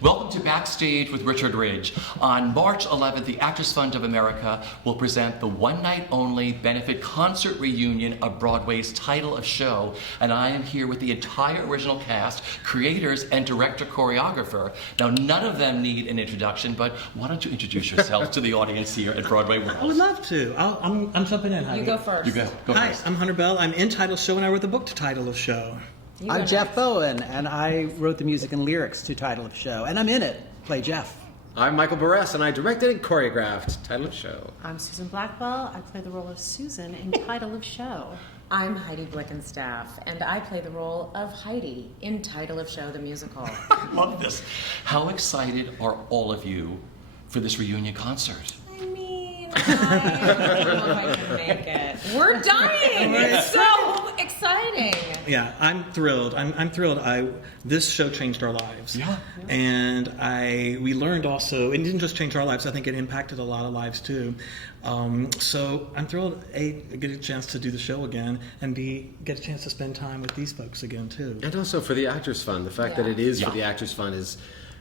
Welcome to Backstage with Richard Ridge. On March 11th, the Actors Fund of America will present the one-night-only benefit concert reunion of Broadway's title of show, and I am here with the entire original cast, creators and director-choreographer. Now, none of them need an introduction, but why don't you introduce yourself to the audience here at Broadway World? I would love to. I'm jumping in, Heidi. You go first. You go Hi, first. I'm Hunter Bell. I'm in Title Show, and I wrote the book to Title of Show. I'm Jeff Bowen, and I wrote the music and lyrics to Title of Show, and I'm in it. Play Jeff. I'm Michael Barres, and I directed and choreographed Title of Show. I'm Susan Blackwell. I play the role of Susan in Title of Show. I'm Heidi Blickenstaff, and I play the role of Heidi in Title of Show, the musical. I love this. How excited are all of you for this reunion concert? I mean, I don't know if I can make it. We're dying! It's so exciting! Yeah, I'm thrilled. I'm thrilled. This show changed our lives. Yeah. And we learned also, it didn't just change our lives, I think it impacted a lot of lives too. So I'm thrilled, A, get a chance to do the show again, and B, get a chance to spend time with these folks again too. And also for the Actors Fund. The fact that it is for the Actors Fund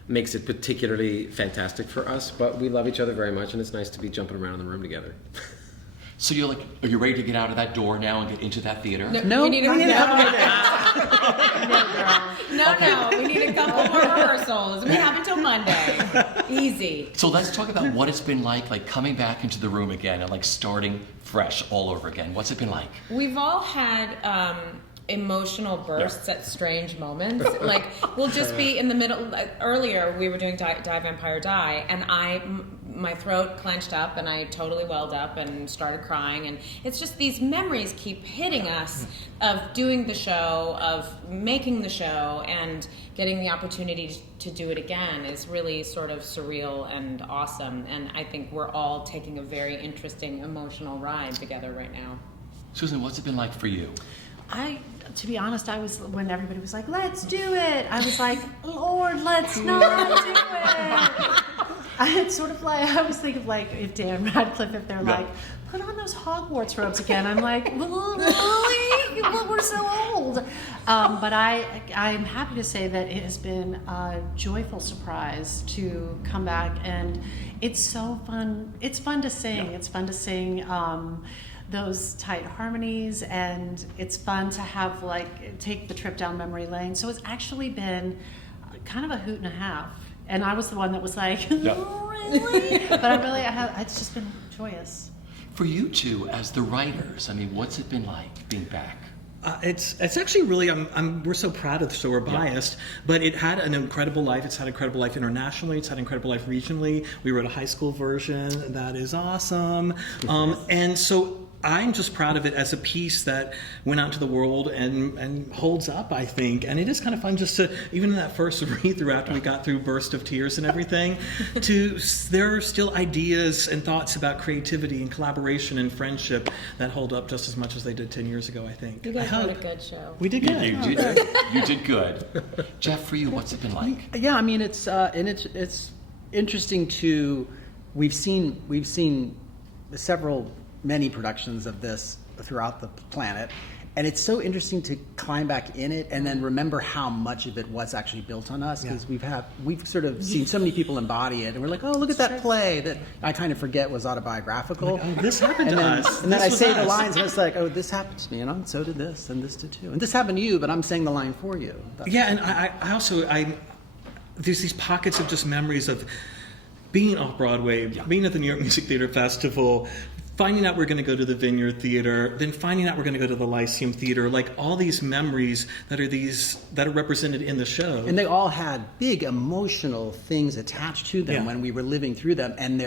makes it particularly fantastic for us, but we love each other very much, and it's nice to be jumping around in the room together. So are you ready to get out of that door now and get into that theater? No, we need a couple we need a couple more rehearsals. We have until Monday. Easy. So let's talk about what it's been like coming back into the room again and starting fresh all over again. What's it been like? We've all had emotional bursts at strange moments. We'll just be in the middle. Earlier, we were doing Die Vampire Die, and my throat clenched up, and I totally welled up and started crying. And it's just these memories keep hitting us of doing the show, of making the show, and getting the opportunity to do it again is really sort of surreal and awesome. And I think we're all taking a very interesting emotional ride together right now. Susan, what's it been like for you? To be honest, when everybody was like, let's do it, I was like, Lord, let's not do it. I was thinking if Dan Radcliffe, if they're like, put on those Hogwarts robes again. I'm like, really? Well, we're so old. But I'm happy to say that it has been a joyful surprise to come back, and it's so fun. It's fun to sing. It's fun to sing those tight harmonies, and it's fun to have take the trip down memory lane. So it's actually been kind of a hoot and a half. And I was the one that was like, really? But it's just been joyous. For you two, as the writers, what's it been like being back? It's actually really, we're so proud of the show, we're biased, but it had an incredible life. It's had incredible life internationally, it's had incredible life regionally. We wrote a high school version that is awesome. And so I'm just proud of it as a piece that went out to the world and holds up, I think. And it is kind of fun just to, even in that first read-through after we got through Burst of Tears and everything, there are still ideas and thoughts about creativity and collaboration and friendship that hold up just as much as they did 10 years ago, I think. You guys did a good show. We did good. You did good. Jeff, for you, what's it been like? Yeah, it's interesting to, we've seen many productions of this throughout the planet, and it's so interesting to climb back in it and then remember how much of it was actually built on us, because we've sort of seen so many people embody it, and we're like, oh, look at that play that I kind of forget was autobiographical. Oh, this happened to us. And then I say the lines, and it's like, oh, this happened to me, and so did this, and this did too, and this happened to you, but I'm saying the line for you. And I also there's these pockets of just memories of being off-Broadway, being at the New York Music Theater Festival, finding out we're going to go to the Vineyard Theater, then finding out we're going to go to the Lyceum Theater, all these memories that are represented in the show. And they all had big emotional things attached to them when we were living through them, and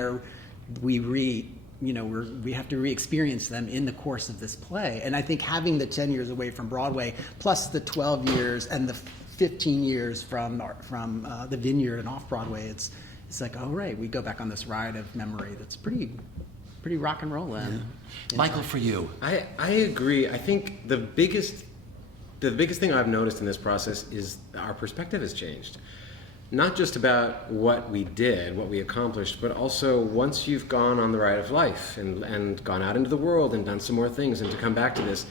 we have to re-experience them in the course of this play. And I think having the 10 years away from Broadway, plus the 12 years and the 15 years from the Vineyard and off-Broadway, it's like, oh, right, we go back on this ride of memory that's pretty rock and roll. Michael, for you. I agree. I think the biggest thing I've noticed in this process is our perspective has changed. Not just about what we did, what we accomplished, but also once you've gone on the ride of life and gone out into the world and done some more things, and to come back to this,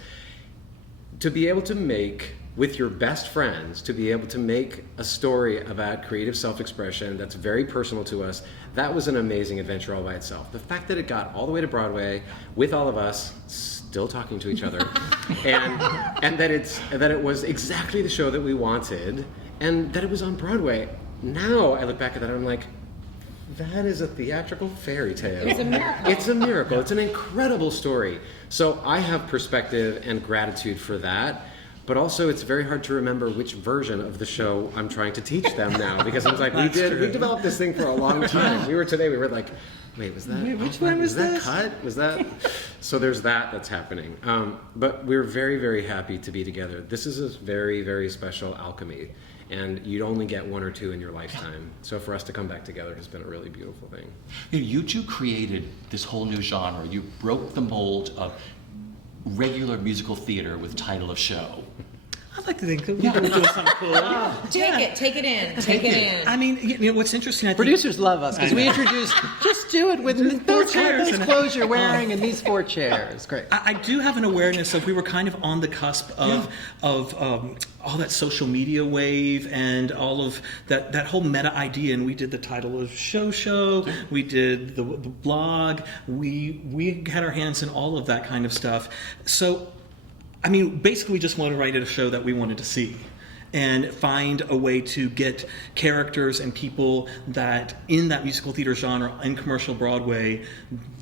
to be able to make with your best friends to be able to make a story about creative self-expression that's very personal to us, that was an amazing adventure all by itself. The fact that it got all the way to Broadway with all of us still talking to each other, and that it was exactly the show that we wanted, and that it was on Broadway. Now I look back at that and I'm like, that is a theatrical fairy tale. It's a miracle. It's a miracle. It's an incredible story. So I have perspective and gratitude for that. But also, it's very hard to remember which version of the show I'm trying to teach them now, because it's like we developed this thing for a long time. We were like, wait, was that? Which one was that this? cut? Was that? So there's that's happening. But we're very, very happy to be together. This is a very, very special alchemy, and you'd only get one or two in your lifetime. So for us to come back together has been a really beautiful thing. You two created this whole new genre. You broke the mold of regular musical theater with title of show. I'd like to think that we're doing something cool. Take it in. I mean, you know, what's interesting, I think, Producers love us because we introduced, just do it with those chairs those and- clothes you're wearing and these 4 chairs. Great. I do have an awareness of we were kind of on the cusp of all that social media wave and all of that whole meta idea, and we did the title of show, we did the blog, we had our hands in all of that kind of stuff. So, I mean, basically we just wanted to write a show that we wanted to see and find a way to get characters and people that in that musical theater genre in commercial Broadway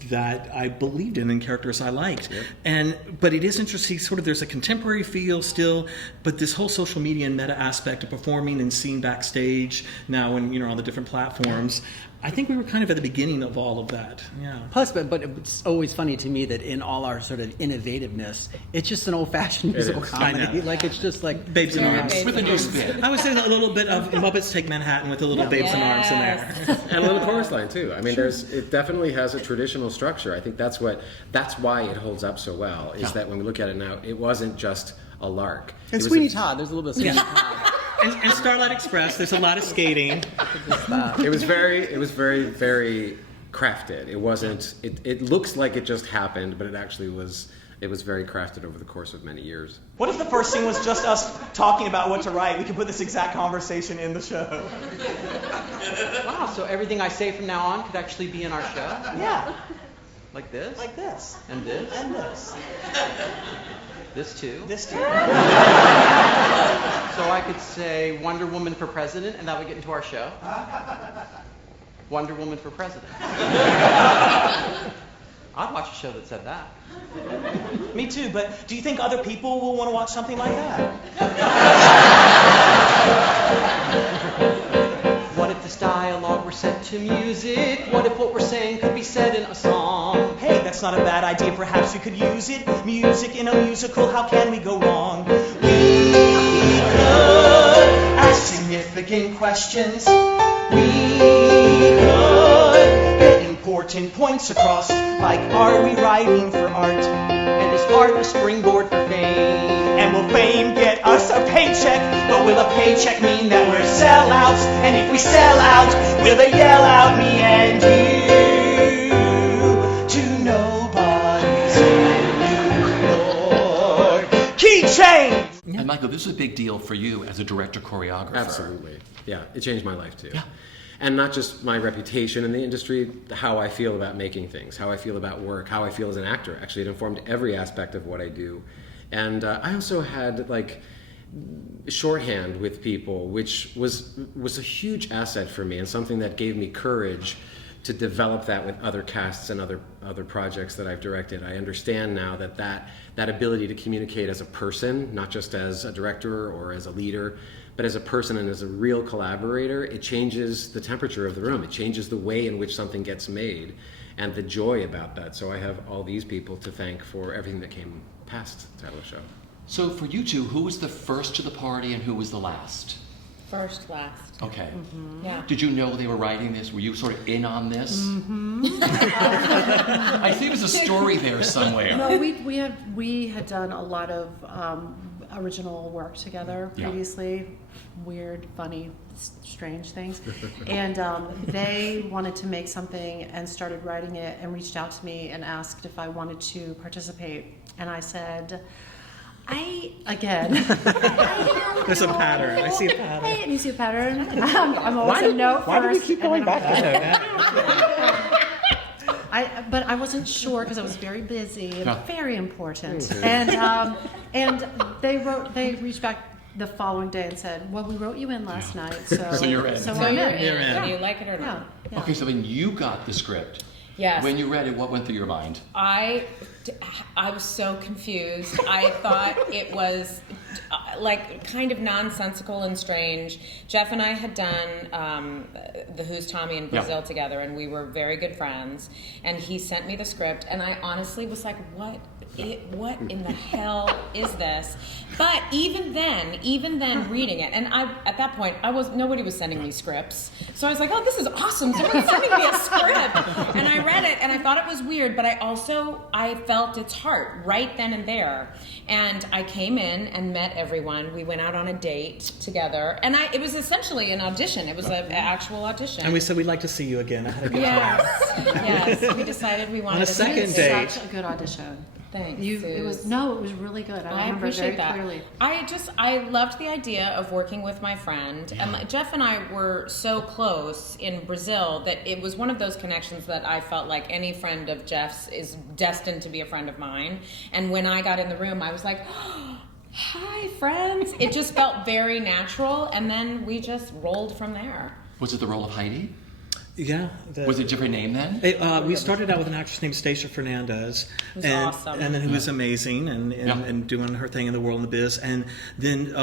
that I believed in and characters I liked. But it is interesting, sort of there's a contemporary feel still, but this whole social media and meta aspect of performing and seen backstage now and, you know, on the different platforms, I think we were kind of at the beginning of all of that. Yeah. Plus, but it's always funny to me that in all our sort of innovativeness, it's just an old-fashioned musical is. I comedy. know. Like, it's just like Babes in Yeah, Arms. Babes With a new spin. I would say a little bit of Muppets Take Manhattan with a little Babes in Arms in there. And a little chorus line too. I mean, it definitely has a traditional structure. I think that's why it holds up so well. Is that when we look at it now, it wasn't just a lark. And It was Sweeney Todd. There's a little bit of Sweeney Todd. And Starlight Express, there's a lot of skating. It was very, very crafted. It wasn't. It looks like it just happened, but it actually was. It was very crafted over the course of many years. What if the first scene was just us talking about what to write? We could put this exact conversation in the show. Wow, so everything I say from now on could actually be in our show? Yeah, Like this? like this. And this? And this. This too? This too. So I could say Wonder Woman for President, and that would get into our show. Wonder Woman for President. I'd watch a show that said that. Me too, but do you think other people will want to watch something like that? What if this dialogue were set to music? What if what we're saying could be said in a song? Hey, that's not a bad idea. Perhaps we could use it. Music in a musical, how can we go wrong? We could ask significant questions. We could get important points across. Like, are we writing for art? And is art a springboard for fame? And will fame get us a paycheck? But will a paycheck mean that we're sellouts? And if we sell out, will they yell out me and you to nobody's New York? Key change! And Michael, this was a big deal for you as a director-choreographer. Absolutely. Yeah, it changed my life too. Yeah. And not just my reputation in the industry, how I feel about making things, how I feel about work, how I feel as an actor. Actually, it informed every aspect of what I do. And I also had like shorthand with people, which was a huge asset for me and something that gave me courage to develop that with other casts and other projects that I've directed. I understand now that ability to communicate as a person, not just as a director or as a leader, but as a person and as a real collaborator, it changes the temperature of the room. It changes the way in which something gets made and the joy about that. So I have all these people to thank for everything that came past the title of the show. So for you two, who was the first to the party and who was the last? First, last. Okay. Yeah. Did you know they were writing this? Were you sort of in on this? I think there's a story there somewhere. No, we had done a lot of original work together Yeah. previously, weird, funny, strange things, and they wanted to make something and started writing it and reached out to me and asked if I wanted to participate, and I said, Again. There's a pattern. I see a pattern. Hey, you see a pattern? I'm always a no first. Why do we keep going back there? But I wasn't sure because I was very busy and Yeah. very important. And they reached back the following day and said, "Well, we wrote you in last night, so So you're in. So So I'm you're in. in. You're in. Whether you like it or Yeah. not. Yeah. Okay, so when you got the script, Yes. when you read it, what went through your mind? I was so confused. I thought it was like kind of nonsensical and strange. Jeff and I had done the Who's Tommy in Brazil together, and we were very good friends. And he sent me the script, and I honestly was like, what in the hell is this? But even then reading it, and at that point nobody was sending me scripts, so I was like, oh, this is awesome, someone's sending me a script. And I read it and I thought it was weird, but I felt its heart right then and there. And I came in and met everyone. We went out on a date together, and it was essentially an audition. It was an actual audition. And we said we'd like to see you again. I had a good time. Yes, we decided we wanted On a to second see date. Such a good audition. Thanks. It was really good. I I remember appreciate very that. clearly. I loved the idea of working with my friend. And Jeff and I were so close in Brazil that it was one of those connections that I felt like any friend of Jeff's is destined to be a friend of mine. And when I got in the room, I was like, oh, hi, friends. It just felt very natural. And then we just rolled from there. Was it the role of Heidi? Yeah. Was it a different name then? We started out with an actress named Stacia Fernandez, Who's and awesome. and then who was amazing and doing her thing in the world and the biz. And then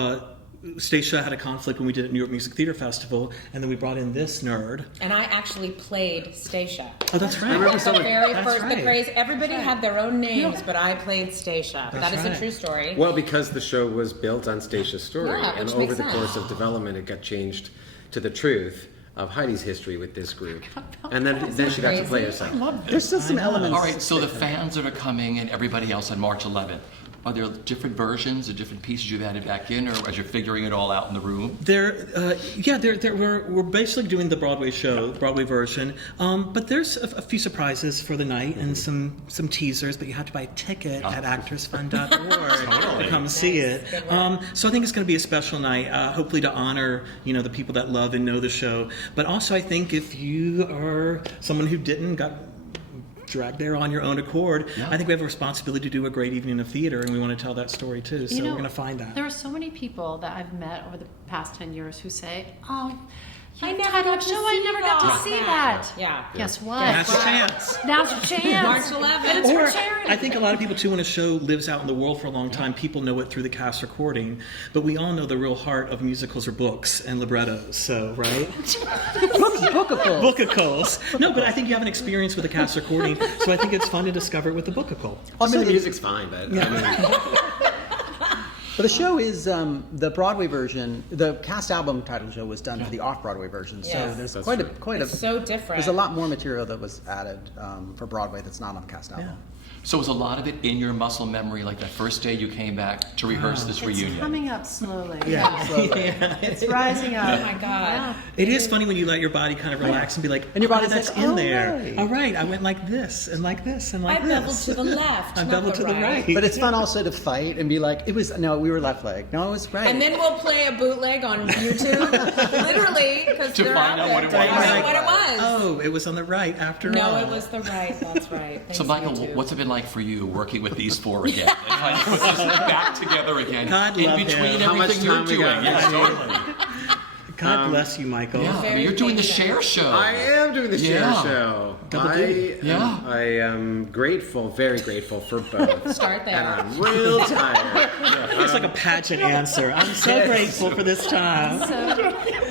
Stacia had a conflict when we did it at New York Music Theater Festival, and then we brought in this nerd. And I actually played Stacia. Oh, that's right. The very That's first, the right. craze. Everybody had their own names, but I played Stacia. That is right. a true story. Well, because the show was built on Stacia's story, Yeah, and which over makes the sense. course of development, it got changed to the truth of Heidi's history with this group, and then she got to play crazy? herself. There's still some elements. All right, so the fans that are coming and everybody else on March 11th, are there different versions or different pieces you've added back in, or as you're figuring it all out in the room? We're basically doing the Broadway show, the Broadway version. But there's a few surprises for the night and some teasers. But you have to buy a ticket at actorsfund.org to come see it. Good work. So I think it's going to be a special night, hopefully to honor the people that love and know the show. But also I think if you are someone who got dragged there on your own accord, I think we have a responsibility to do a great evening of theater, and we want to tell that story too. So we're going to find that. There are so many people that I've met over the past 10 years who say, "Oh, I you never titled got to show, I see never got to that." see Yeah. that." Yeah. Guess what? Now's your chance. Now's your chance. March 11th. And it's Or, for charity. I think a lot of people too, when a show lives out in the world for a long time, people know it through the cast recording. But we all know the real heart of musicals are books and librettos. So, right? Bookicals. No, but I think you have an experience with the cast recording, so I think it's fun to discover it with the bookical. I mean, the music's fine, but I mean, But the show is the Broadway version. The cast album title show was done for the off-Broadway version, so Yes. there's That's quite a It's so different. There's a lot more material that was added for Broadway that's not on the cast album. So was a lot of it in your muscle memory, like that first day you came back to rehearse this It's reunion? coming up slowly. Yeah. It's rising up. Oh my God. Yeah. It is funny when you let your body kind of relax and be like, And your body's that's like, in "Oh, there. right." All right, I went like this and like this and like I this. beveled to the left, I not beveled the to the right. right. But it's fun also to fight and be like, we were left leg. No, it was right. And then we'll play a bootleg on YouTube, literally, because To they're find out out what there. it To was. find out what it was. Oh, it was on the right after all. No, it was the right. That's right. Thanks, So Michael, YouTube. what's it been like for you working with these four again? And trying to put this back together again God in love between him. How much everything you're time we doing. got? Yes, totally. God bless you, Michael. Yeah, I mean, Very you're doing the patient. share show. I am doing the Yeah. share show. Double I duty. Yeah. am grateful, very grateful for both. Start there. And I'm real tired. It's like a pageant answer. I'm so grateful for this time.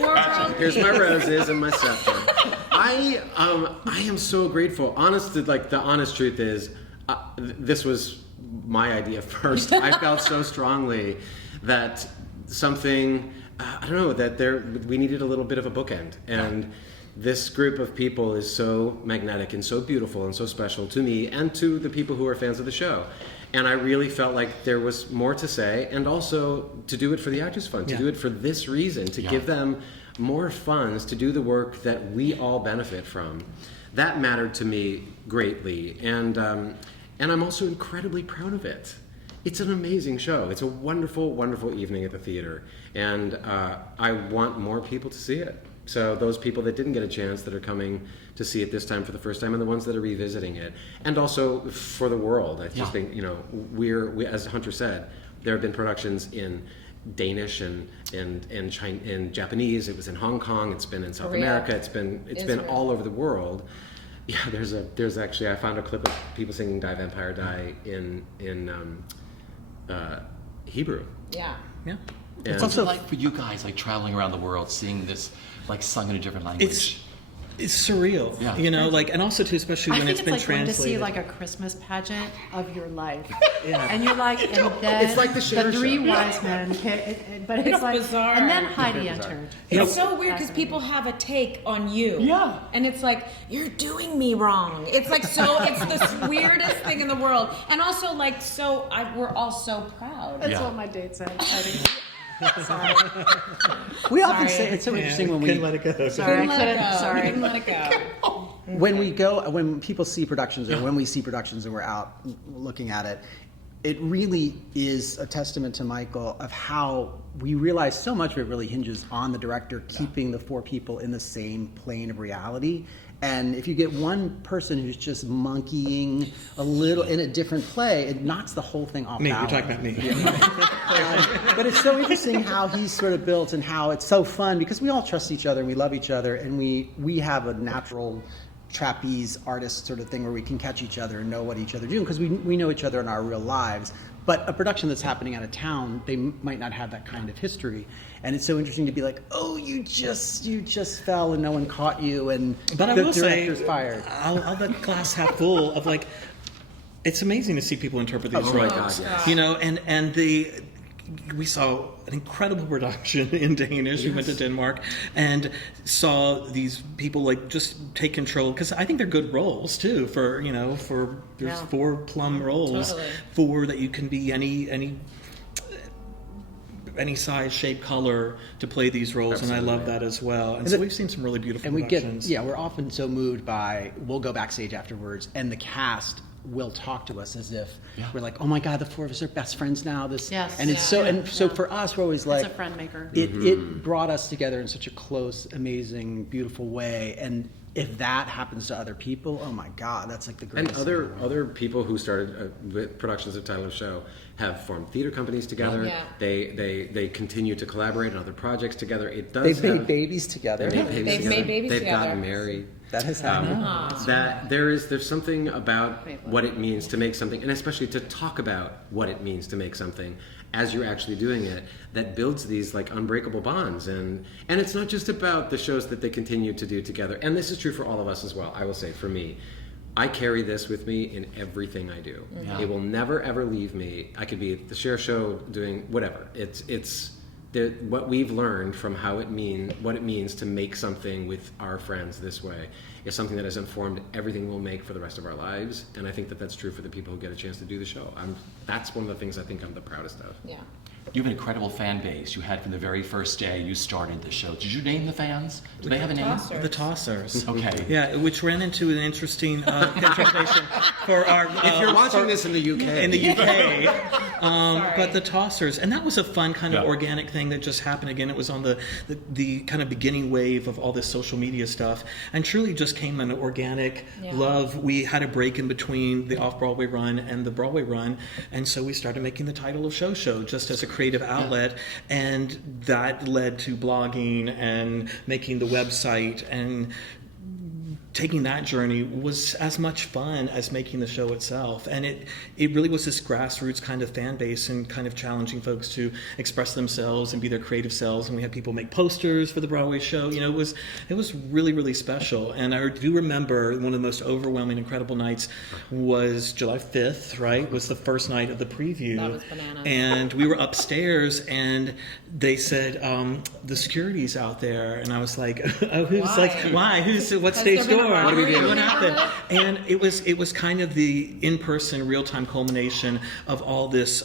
World. Here's my roses and my scepter. I am so grateful. The honest truth is, this was my idea first. I felt so strongly that something, I don't know, that we needed a little bit of a bookend. And this group of people is so magnetic and so beautiful and so special to me and to the people who are fans of the show. And I really felt like there was more to say, and also to do it for the Actors Fund, to do it for this reason, to give them more funds to do the work that we all benefit from. That mattered to me greatly, and I'm also incredibly proud of it. It's an amazing show. It's a wonderful, wonderful evening at the theater, and I want more people to see it. So those people that didn't get a chance that are coming to see it this time for the first time, and the ones that are revisiting it, and also for the world. I just think, we, as Hunter said, there have been productions in Danish and Japanese. It was in Hong Kong. It's been in South Korea. America. It's been all over the world. Yeah, there's actually, I found a clip of people singing "Die Vampire Die" in Hebrew. Yeah. Yeah. And What's it like for you guys, like traveling around the world, seeing this, like sung in a different language? It's surreal, Yeah. and also too, especially I when think it's it's been like going to see translated. like a Christmas pageant of your life, Yeah. and you're like, and then It's like the Cher three show. wise men, but it's like, bizarre. and then Heidi entered. It's so weird because people have a take on you. Yeah. And it's like, you're doing me wrong. It's like so, it's the weirdest thing in the world. And also like, we're all so proud. That's Yeah. what my date said. Heidi. Sorry, We often Sorry. say it's so interesting when Couldn't we let it go. sorry, I Couldn't let it couldn't. go. Sorry. Couldn't let it go. when people see productions, or when we see productions and we're out looking at it, it really is a testament to Michael of how we realize so much of it really hinges on the director keeping the four people in the same plane of reality. And if you get one person who's just monkeying a little in a different play, it knocks the whole thing off Me, you're balance. talking about me. But it's so interesting how he's sort of built and how it's so fun because we all trust each other and we love each other and we have a natural trapeze artist sort of thing where we can catch each other and know what each other are doing because we know each other in our real lives. But a production that's happening out of town, they might not have that kind of history. And it's so interesting to be like, oh, you just fell and no one caught you and But I the will say, director's fired. I'll the glass half full of like, it's amazing to see people interpret these Oh my roles. God, yes. And we saw an incredible production in Danish. We went to Denmark and saw these people like just take control because I think they're good roles too. For there's 4 plum roles Totally. for that you can be any size, shape, color to play these roles, and I love that as well. And so we've seen some really beautiful And productions. we're often so moved by, we'll go backstage afterwards, and the cast will talk to us as if we're like, oh my God, the 4 of us are best friends now. Yes. And it's so for us, we're always like, It's a friend maker. it brought us together in such a close, amazing, beautiful way. And if that happens to other people, oh my God, that's like the And greatest. other people who started with productions of Title of Show have formed theater companies together. Yeah. They continue to collaborate on other projects together. It does. They've made have- babies together. They've made babies They've together. made babies They've together. gotten married. That has happened. That there's something about what it means to make something, and especially to talk about what it means to make something as you're actually doing it, that builds these like unbreakable bonds. And it's not just about the shows that they continue to do together. And this is true for all of us as well. I will say, for me, I carry this with me in everything I do. Yeah. It will never ever leave me. I could be at the Cher show doing whatever. It's what we've learned from what it means to make something with our friends this way is something that has informed everything we'll make for the rest of our lives. And I think that that's true for the people who get a chance to do the show. That's one of the things I think I'm the proudest of. Yeah. You have an incredible fan base. You had from the very first day you started the show. Did you name the fans? Do they have a name? Tossers. The Tossers. Okay. Yeah, which ran into an interesting interpretation for our. If you're watching this in the UK. in the UK, but the Tossers, and that was a fun kind of Yeah. organic thing that just happened again. It was on the kind of beginning wave of all this social media stuff, and truly just came an organic love. We had a break in between the off-Broadway run and the Broadway run, and so we started making the Title of Show just as a creative outlet, and that led to blogging and making the website, and taking that journey was as much fun as making the show itself. And it really was this grassroots kind of fan base and kind of challenging folks to express themselves and be their creative selves. And we had people make posters for the Broadway show. It was really, really special. And I do remember one of the most overwhelming, incredible nights was July 5th, right? Was the first night of the preview. That was bananas. And we were upstairs and they said, the security's out there. And I was like, oh, who's Why? like, why? What Has stage there been a door? What robbery in What the happened? neighborhood? And it was kind of the in-person, real-time culmination of all this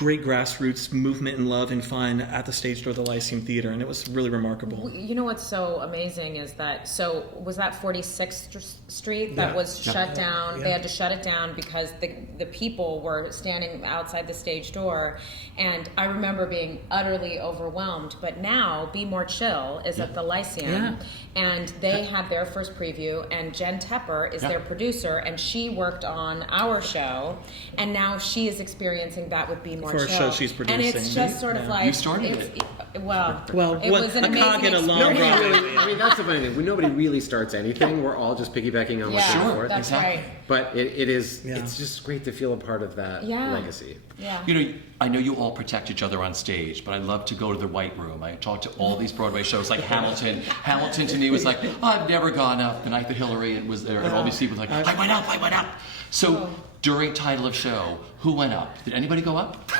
great grassroots movement and love and fun at the stage door of the Lyceum Theater, and it was really remarkable. You know what's so amazing is that, so was that 46th Street that was shut down? Yeah. They had to shut it down because the people were standing outside the stage door, and I remember being utterly overwhelmed. But now Be More Chill is at the Lyceum, and they had their first preview, and Jen Tepper is their producer, and she worked on our show, and now she is experiencing that with Be More For Chill. a show she's producing. And it's just sort of like You started it. Well, Well, it was an a cog amazing in a long experience. run. I mean, that's the funny thing. Nobody really starts anything. We're all just piggybacking on what's Yeah, going forth. that's exactly. right. But it is, Yeah. it's just great to feel a part of that Yeah. legacy. Yeah. You know, I know you all protect each other on stage, but I love to go to the White Room. I talk to all these Broadway shows like Hamilton. Hamilton to me was like, oh, I've never gone up the night that Hillary was there, and all these people were like, I went up. So during title of show, who went up? Did anybody go up?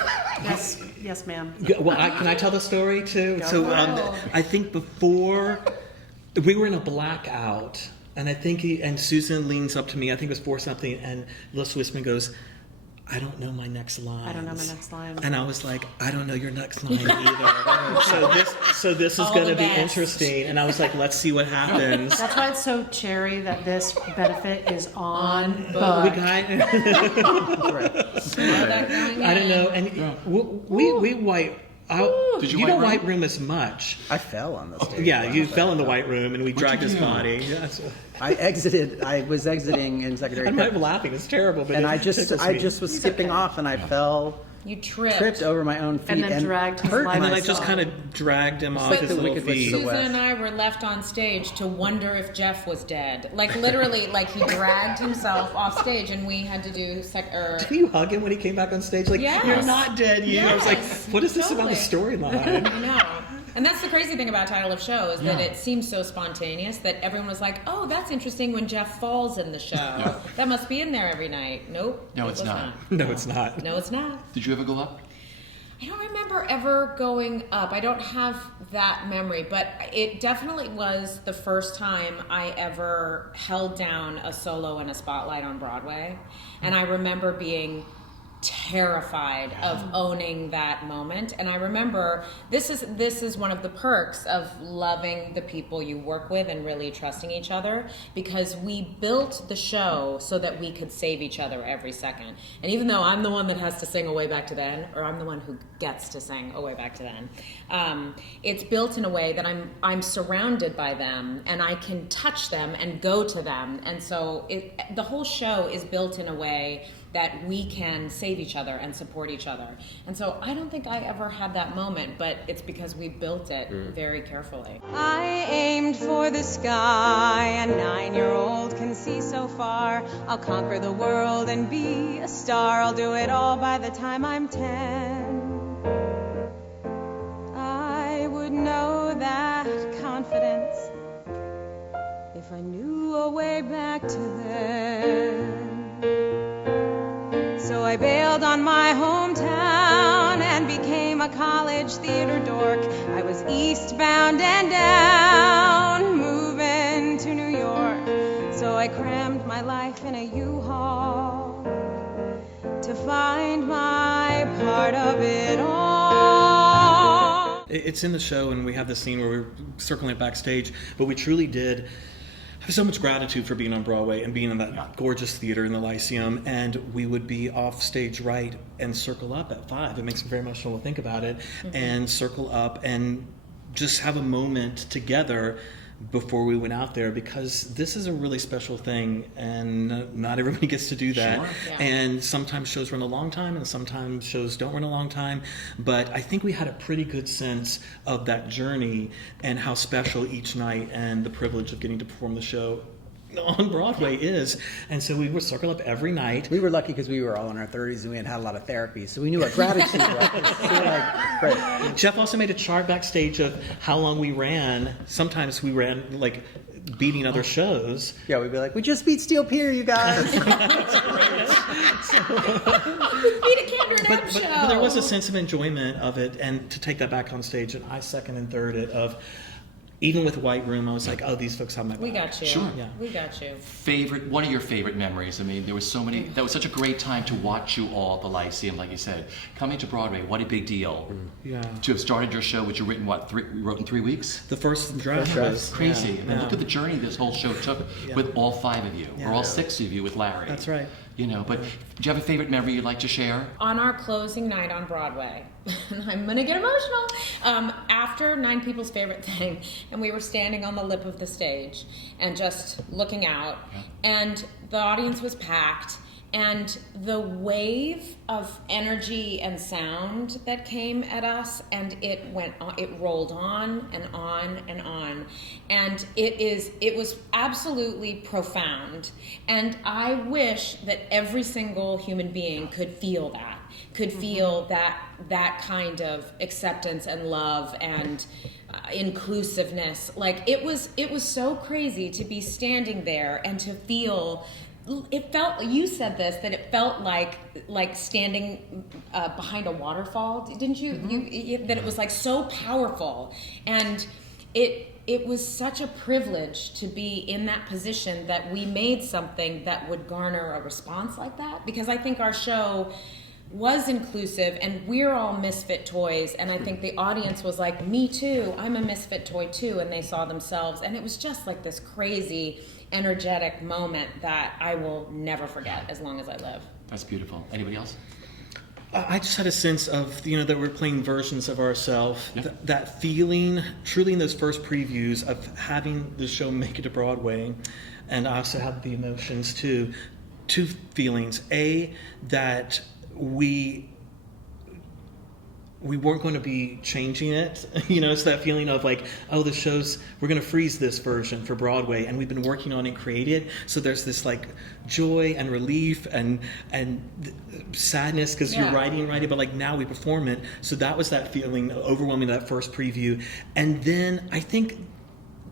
Yes, ma'am. Well, can I tell the story too? So I think before we were in a blackout, and I think and Susan leans up to me. I think it was for something, and Liz Wisman goes, I don't know my next line. I don't know my next line. And I was like, I don't know your next line either. so this is All going the to be best. interesting. And I was like, let's see what happens. That's why it's so cherry that this benefit is on We book. got, Know that going I don't in. know, and we white. Did you you don't white white room as much. I fell on the stage. Yeah, you once. fell in the white room, and we dragged you his do? body. Yeah, so- I was exiting in secondary. I'm not laughing. It's terrible, but and it I tickles me. just was skipping off, and I You tripped. tripped over my own feet, And then dragged his hurt life And then I myself. just kind of dragged him off But his the little Wicked Witch of feet. the Susan West. and I were left on stage to wonder if Jeff was dead. Like literally, like he dragged himself off stage, and we had to do Did you hug him when he came back on stage? Like, Yes. you're not dead, you. I was like, Yes, what is this about the totally. storyline? I know. And that's the crazy thing about title of show is that it seems so spontaneous that everyone was like, "Oh, that's interesting." When Jeff falls in the show, that must be in there every night. Nope. No, it it's was not. No, it's not. No, it's not. Did you ever go up? I don't remember ever going up. I don't have that memory, but it definitely was the first time I ever held down a solo in a spotlight on Broadway. And I remember being terrified of owning that moment. And I remember this is one of the perks of loving the people you work with and really trusting each other, because we built the show so that we could save each other every second. And even though I'm the one that has to sing "Away Back to Then," or I'm the one who gets to sing "Away Back to Then," it's built in a way that I'm surrounded by them and I can touch them and go to them. And so the whole show is built in a way that we can save each other and support each other. And so I don't think I ever had that moment, but it's because we built it very carefully. I aimed for the sky, a 9-year-old can see so far. I'll conquer the world and be a star. I'll do it all by the time I'm 10. I would know that confidence if I knew a way back to then. So I bailed on my hometown and became a college theater dork. I was eastbound and down, moving to New York. So I crammed my life in a U-Haul to find my part of it all. It's in the show, and we have this scene where we're circling it backstage, but we truly did have so much gratitude for being on Broadway and being in that gorgeous theater in the Lyceum, and we would be off stage right and circle up at 5. It makes me very emotional to think about it, and circle up and just have a moment together before we went out there, because this is a really special thing, and not everybody gets to do that. Sure. Yeah. And sometimes shows run a long time, and sometimes shows don't run a long time. But I think we had a pretty good sense of that journey and how special each night and the privilege of getting to perform the show on Broadway is. And so we would circle up every night. We were lucky because we were all in our 30s and we had had a lot of therapy, so we knew what gratitude was. So we were like, great. Jeff also made a chart backstage of how long we ran. Sometimes we ran like beating other shows. Yeah, we'd be like, we just beat Steel Pier, you guys. Beat a Kendra Knapp show. But there was a sense of enjoyment of it, and to take that back on stage, and I second and third it, of even with White Room, I was like, oh, these folks have my back. We got you. Sure. Yeah. We got you. One of your favorite memories. I mean, there was so many. That was such a great time to watch you all at the Lyceum, like you said, coming to Broadway. What a big deal. Yeah. To have started your show, which you written you wrote in 3 weeks. The first draft was Crazy. Yeah. And look at the journey this whole show took with all 5 of you, or all 6 of you with Larry. That's right. You know, but do you have a favorite memory you'd like to share? On our closing night on Broadway, and I'm gonna get emotional, after Nine People's Favorite Thing, and we were standing on the lip of the stage and just looking out, and the audience was packed, and the wave of energy and sound that came at us, and it went on, it rolled on and on and on, and it was absolutely profound, and I wish that every single human being could feel that, feel that kind of acceptance and love and inclusiveness. Like it was so crazy to be standing there and to feel. It felt, you said this, that it felt like standing behind a waterfall, didn't you? That it was like so powerful, and it was such a privilege to be in that position that we made something that would garner a response like that, because I think our show was inclusive and we're all misfit toys, and I think the audience was like, me too, I'm a misfit toy too, and they saw themselves, and it was just like this crazy energetic moment that I will never forget as long as I live. That's beautiful. Anybody else? I just had a sense of, that we're playing versions of ourselves. That feeling, truly in those first previews of having the show make it to Broadway, and I also had the emotions too. 2 feelings. A, that we weren't going to be changing it. It's that feeling of like, oh, the show's, we're going to freeze this version for Broadway, and we've been working on it, created. So there's this like joy and relief and sadness because you're writing, but like now we perform it. So that was that feeling overwhelming, that first preview. And then I think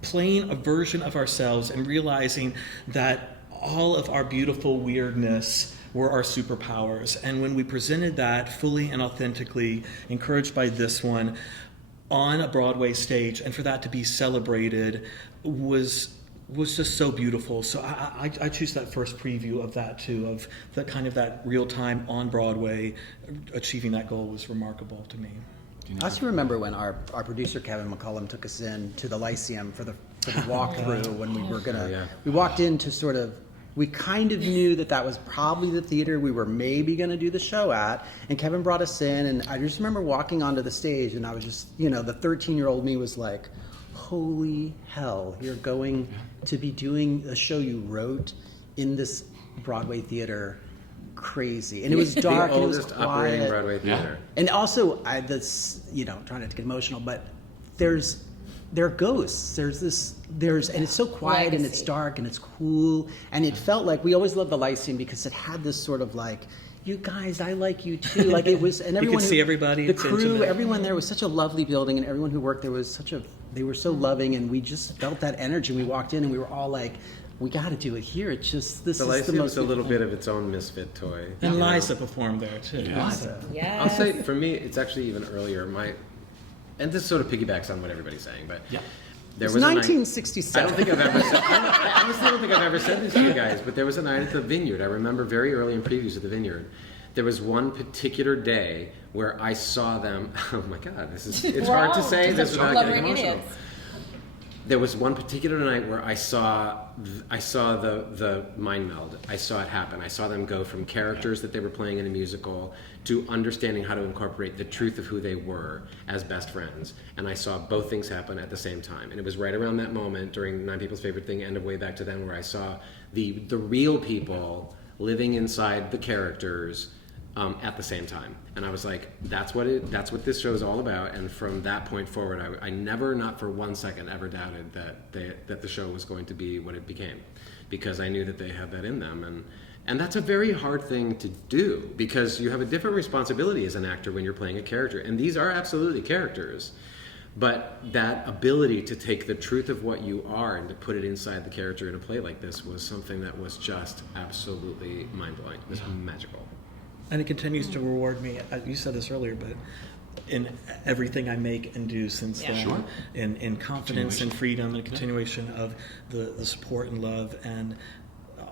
playing a version of ourselves and realizing that all of our beautiful weirdness were our superpowers. And when we presented that fully and authentically, encouraged by this one, on a Broadway stage, and for that to be celebrated was just so beautiful. So I choose that first preview of that too, of the kind of that real time on Broadway, achieving that goal was remarkable to me. I also remember when our producer Kevin McCullum took us in to the Lyceum for the walkthrough when we were we walked in to sort of, we kind of knew that was probably the theater we were maybe going to do the show at, and Kevin brought us in, and I just remember walking onto the stage, and I was just, the 13-year-old me was like, holy hell, you're going to be doing a show you wrote in this Broadway theater. Crazy. And it was dark, and it was quiet. Operating Broadway theater. And also, trying not to get emotional, but there are ghosts. And it's so quiet, Legacy. and it's dark, and it's cool, and it felt like, we always loved the Lyceum because it had this sort of like, you guys, I like you too. Like it was, and everyone, you could see everybody, the it's crew, intimate. everyone there was such a lovely building, and everyone who worked there was they were so loving, and we just felt that energy. We walked in, and we were all like, we got to do it here. It's just, this The is the Lyceum most is a little bit of its own misfit toy. And Liza performed there too. Liza. Yes. I'll say, for me, it's actually even earlier. And this sort of piggybacks on what everybody's saying, but there It's was 1967. I don't think I've ever said. I honestly don't think I've ever said this to you guys, but there was a night at the Vineyard. I remember very early in previews at the Vineyard. There was one particular day where I saw them. Oh my God, it's hard to say this without getting emotional. Idiots. There was one particular night where I saw the mind meld. I saw it happen. I saw them go from characters that they were playing in a musical to understanding how to incorporate the truth of who they were as best friends. And I saw both things happen at the same time. And it was right around that moment during Nine People's Favorite Thing and Way Back to Then where I saw the real people living inside the characters at the same time. And I was like, that's what this show is all about. And from that point forward, I never, not for 1 second, ever doubted that the show was going to be what it became, because I knew that they had that in them. And that's a very hard thing to do, because you have a different responsibility as an actor when you're playing a character. And these are absolutely characters. But that ability to take the truth of what you are and to put it inside the character in a play like this was something that was just absolutely mind-blowing. It was magical. And it continues to reward me. You said this earlier, but in everything I make and do since Yeah. then, Sure. in confidence and freedom and continuation of the support and love and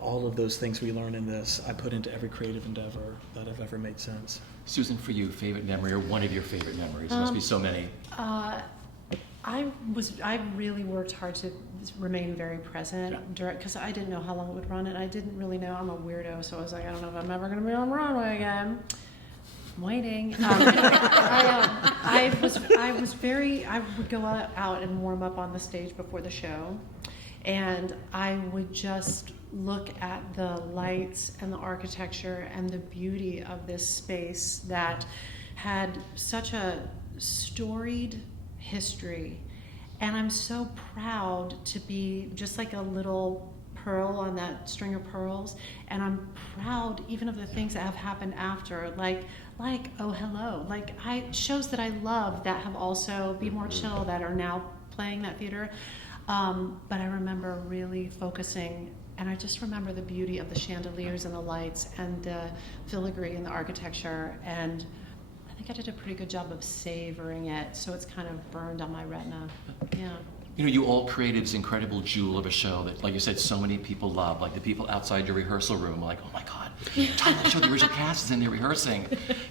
all of those things we learn in this, I put into every creative endeavor that have ever made sense. Susan, for you, favorite memory or one of your favorite memories? There must be so many. I really worked hard to remain very present because I didn't know how long it would run, and I didn't really know. I'm a weirdo, so I was like, I don't know if I'm ever going to be on Broadway again. I'm waiting. I would go out and warm up on the stage before the show, and I would just look at the lights and the architecture and the beauty of this space that had such a storied history, and I'm so proud to be just like a little pearl on that string of pearls, and I'm proud even of the things that have happened after, like Oh Hello, like shows that I love that have also Be More Chill that are now playing that theater, but I remember really focusing, and I just remember the beauty of the chandeliers and the lights and the filigree and the architecture, and I think I did a pretty good job of savoring it, so it's kind of burned on my retina. Yeah. You know, you all created this incredible jewel of a show that, like you said, so many people love. Like the people outside your rehearsal room are like, oh my God, time to show the original cast is in there rehearsing.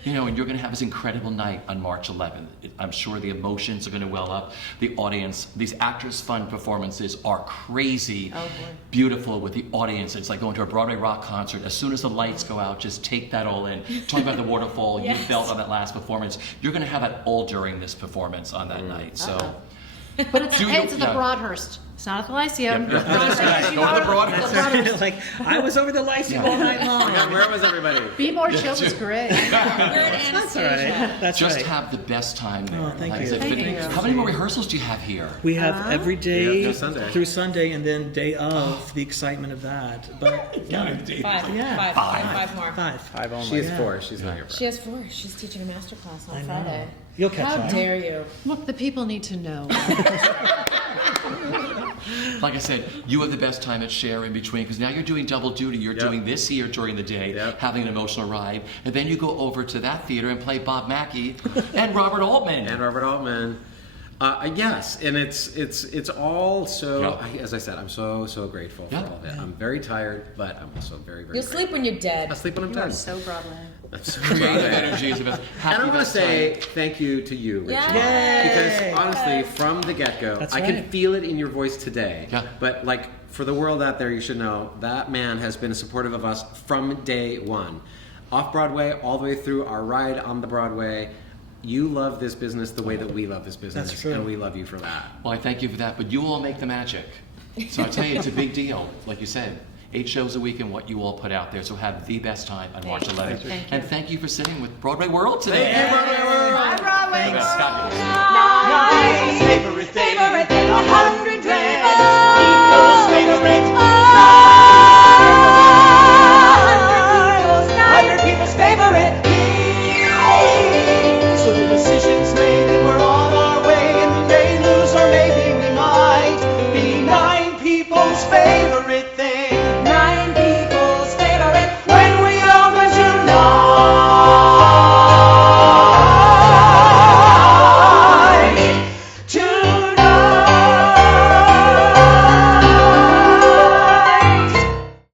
You know, and you're going to have this incredible night on March 11th. I'm sure the emotions are going to well up. The audience, these Actors Fund performances are crazy, beautiful with the audience. It's like going to a Broadway rock concert. As soon as the lights go out, just take that all in. Talk about the waterfall you felt on that last performance. You're going to have that all during this performance on that night. So. But it's at the yeah. Broadhurst. It's not at the Lyceum. Yep. Broadhurst. Right. You Over are the Broadhurst. at the Broadhurst. Like, I was over the Lyceum all night long. Yeah, where was everybody? Be More Chill was great. That's all right. That's Just right. have the best time there. Oh, thank Like I you. said, Thank you. How many more rehearsals do you have here? We have every day Yeah, through Sunday. and then day of the excitement of that. But Five more. five. She has 4. She's not here. She has 4. She's teaching a master class on I know. Friday. You'll catch How up. dare you? Look, the people need to know. Like I said, you have the best time at Share in between because now you're doing double duty. You're doing this here during the day, having an emotional ride, and then you go over to that theater and play Bob Mackie and Robert Altman. Yes, and it's all so. As I said, I'm so grateful for all of it. I'm very tired, but I'm also very You'll grateful. sleep when you're dead. I'll sleep when I'm You are dead. so Broadway. I'm so Creative grateful. energy is about. And I'm going to say thank you to you, Richard. Because honestly, from the get-go, That's I can right. feel it in your voice today. Yeah. But like for the world out there, you should know that man has been supportive of us from day one. Off-Broadway, all the way through our ride on the Broadway. You love this business the way that we love this business. That's true. And we love you for that. Well, I thank you for that, but you all make the magic. So I tell you, it's a big deal. Like you said, 8 shows a week and what you all put out there. So have the best time on March 11th. Thank you. And thank you for sitting with Broadway World today. Thank you, Broadway World. Bye, Broadway. Thanks.